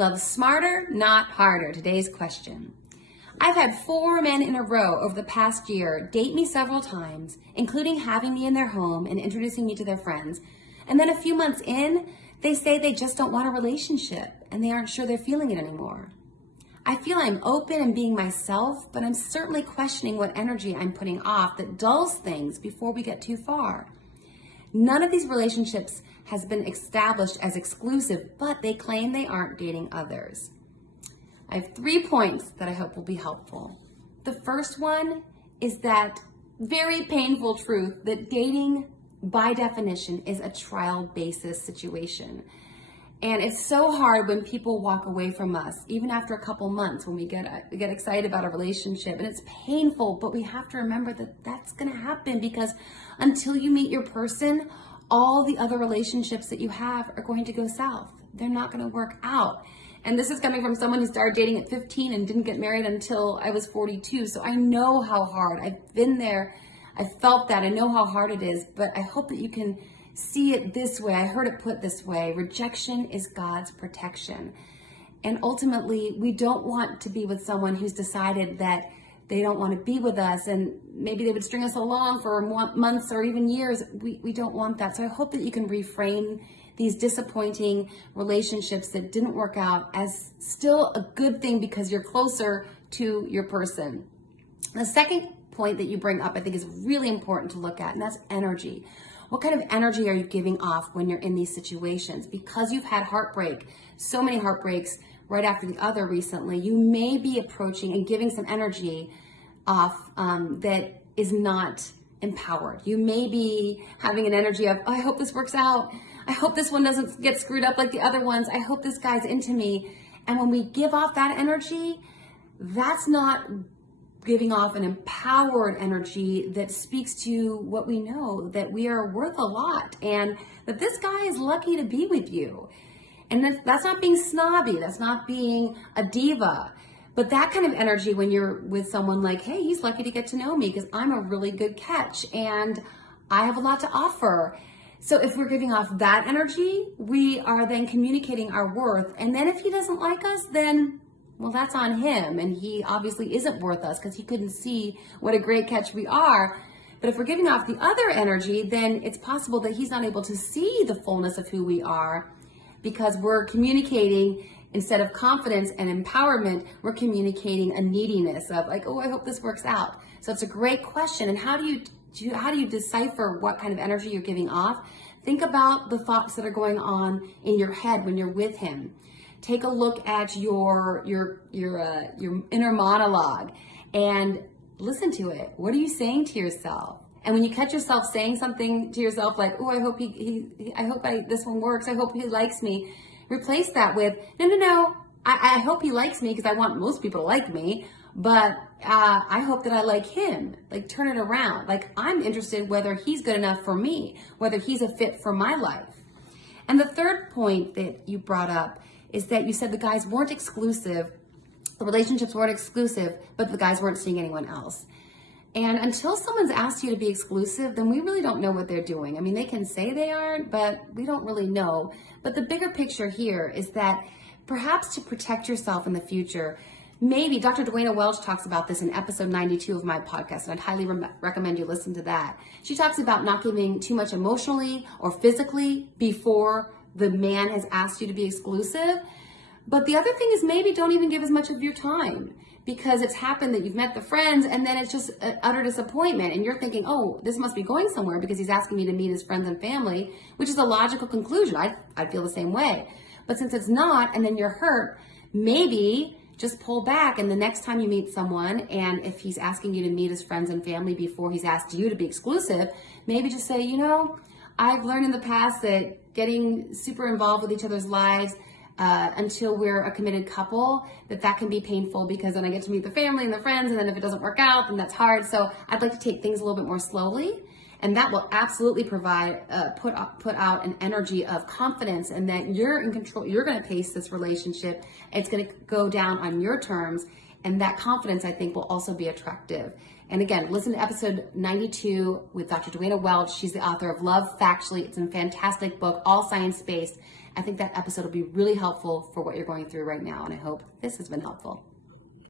Love smarter, not harder. Today's question. I've had 4 men in a row over the past year date me several times, including having me in their home and introducing me to their friends. And then a few months in, they say they just don't want a relationship and they aren't sure they're feeling it anymore. I feel I'm open and being myself, but I'm certainly questioning what energy I'm putting off that dulls things before we get too far. None of these relationships has been established as exclusive, but they claim they aren't dating others. I have 3 points that I hope will be helpful. The first one is that very painful truth that dating, by definition, is a trial basis situation. And it's so hard when people walk away from us, even after a couple months when we get excited about a relationship. And it's painful, but we have to remember that that's going to happen because until you meet your person, all the other relationships that you have are going to go south. They're not going to work out. And this is coming from someone who started dating at 15 and didn't get married until I was 42. So I know how hard. I've been there. I felt that. I know how hard it is. But I hope that you can see it this way. I heard it put this way. Rejection is God's protection. And ultimately, we don't want to be with someone who's decided that they don't want to be with us and maybe they would string us along for months or even years. We don't want that. So I hope that you can reframe these disappointing relationships that didn't work out as still a good thing because you're closer to your person. The second point that you bring up, I think, is really important to look at, and that's energy. What kind of energy are you giving off when you're in these situations? Because you've had heartbreak, so many heartbreaks right after the other recently, you may be approaching and giving some energy off that is not empowered. You may be having an energy of, oh, I hope this works out. I hope this one doesn't get screwed up like the other ones. I hope this guy's into me. And when we give off that energy, that's not giving off an empowered energy that speaks to what we know, that we are worth a lot and that this guy is lucky to be with you. And that's not being snobby. That's not being a diva. But that kind of energy when you're with someone like, hey, he's lucky to get to know me because I'm a really good catch and I have a lot to offer. So if we're giving off that energy, we are then communicating our worth. And then if he doesn't like us, then, well, that's on him. And he obviously isn't worth us because he couldn't see what a great catch we are. But if we're giving off the other energy, then it's possible that he's not able to see the fullness of who we are because we're communicating, instead of confidence and empowerment, we're communicating a neediness of like, oh, I hope this works out. So it's a great question. And how do you decipher what kind of energy you're giving off? Think about the thoughts that are going on in your head when you're with him. Take a look at your inner monologue and listen to it. What are you saying to yourself? And when you catch yourself saying something to yourself like, oh, I hope this one works. I hope he likes me. Replace that with, no. I hope he likes me because I want most people to like me. But I hope that I like him. Like, turn it around. Like, I'm interested whether he's good enough for me, whether he's a fit for my life. And the third point that you brought up is that you said the guys weren't exclusive, the relationships weren't exclusive, but the guys weren't seeing anyone else. And until someone's asked you to be exclusive, then we really don't know what they're doing. I mean, they can say they aren't, but we don't really know. But the bigger picture here is that perhaps to protect yourself in the future, maybe Dr. Dwayna Welch talks about this in episode 92 of my podcast, and I'd highly recommend you listen to that. She talks about not giving too much emotionally or physically before the man has asked you to be exclusive. But the other thing is maybe don't even give as much of your time because it's happened that you've met the friends and then it's just an utter disappointment and you're thinking, oh, this must be going somewhere because he's asking me to meet his friends and family, which is a logical conclusion. I'd feel the same way. But since it's not, and then you're hurt, maybe just pull back, and the next time you meet someone, and if he's asking you to meet his friends and family before he's asked you to be exclusive, maybe just say, I've learned in the past that getting super involved with each other's lives until we're a committed couple, that can be painful because then I get to meet the family and the friends, and then if it doesn't work out, then that's hard. So I'd like to take things a little bit more slowly, and that will absolutely provide, put out an energy of confidence and that you're in control. You're going to pace this relationship. It's going to go down on your terms, and that confidence, I think, will also be attractive. And again, listen to episode 92 with Dr. Dwayna Welch. She's the author of Love Factually. It's a fantastic book, all science-based. I think that episode will be really helpful for what you're going through right now, and I hope this has been helpful.